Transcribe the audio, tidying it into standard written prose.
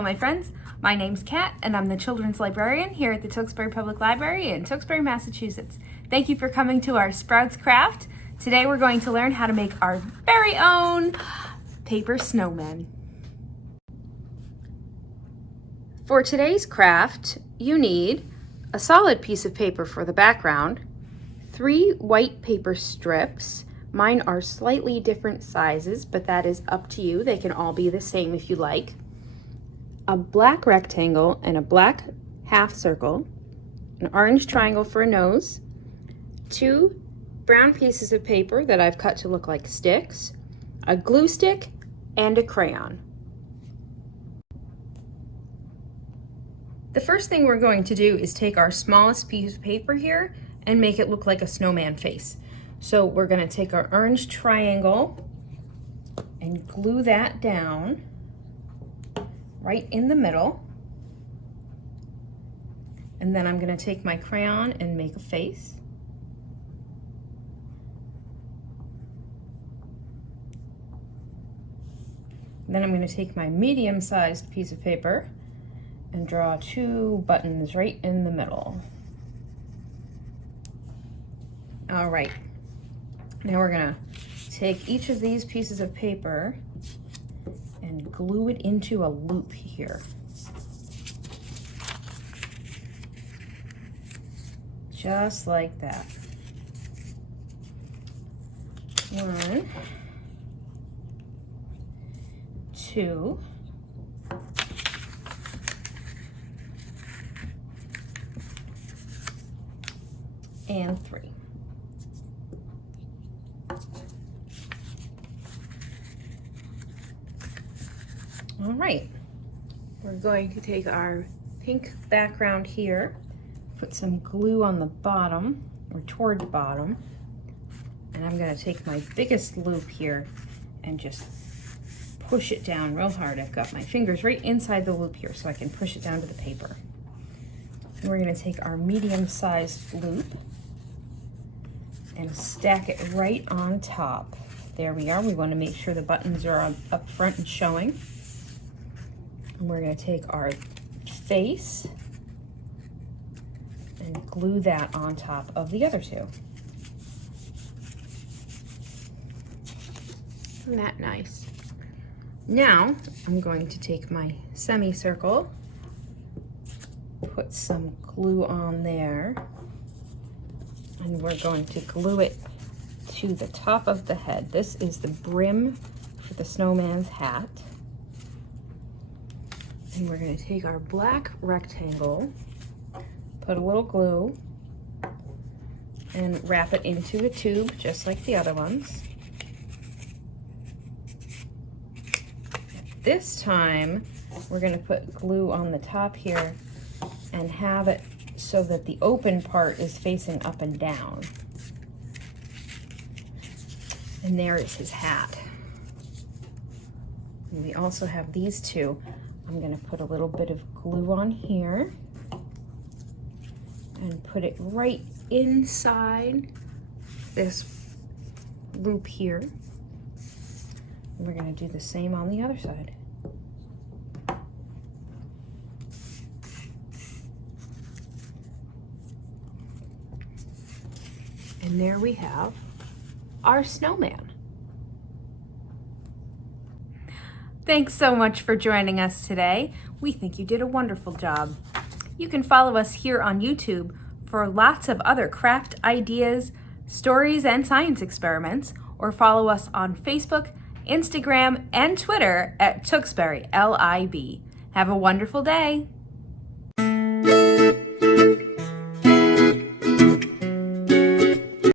Hello, my friends. My name's Kat, and I'm the children's librarian here at the Tewksbury Public Library in Tewksbury, Massachusetts. Thank you for coming to our Sprouts Craft. Today we're going to learn how to make our very own paper snowman. For today's craft, you need a solid piece of paper for the background, 3 white paper strips. Mine are slightly different sizes, but that is up to you. They can all be the same if you like. A black rectangle and a black half circle, an orange triangle for a nose, 2 brown pieces of paper that I've cut to look like sticks, a glue stick, and a crayon. The first thing we're going to do is take our smallest piece of paper here and make it look like a snowman face. So we're going to take our orange triangle and glue that down right in the middle. And then I'm going to take my crayon and make a face. Then I'm going to take my medium-sized piece of paper and draw 2 buttons right in the middle. All right, now we're going to take each of these pieces of paper and glue it into a loop here. Just like that. 1, 2, and 3. All right, we're going to take our pink background here, put some glue on the bottom, or toward the bottom, and I'm going to take my biggest loop here and just push it down real hard. I've got my fingers right inside the loop here so I can push it down to the paper. And we're going to take our medium-sized loop and stack it right on top. There we are. We want to make sure the buttons are up front and showing. And we're going to take our face and glue that on top of the other 2. Isn't that nice? Now I'm going to take my semicircle, put some glue on there, and we're going to glue it to the top of the head. This is the brim for the snowman's hat. And we're going to take our black rectangle, put a little glue, and wrap it into a tube just like the other ones. This time, we're going to put glue on the top here and have it so that the open part is facing up and down. And there is his hat. And we also have these 2. I'm going to put a little bit of glue on here and put it right inside this loop here. And we're going to do the same on the other side. And there we have our snowman. Thanks so much for joining us today. We think you did a wonderful job. You can follow us here on YouTube for lots of other craft ideas, stories, and science experiments, or follow us on Facebook, Instagram, and Twitter at Tewksbury, LIB. Have a wonderful day.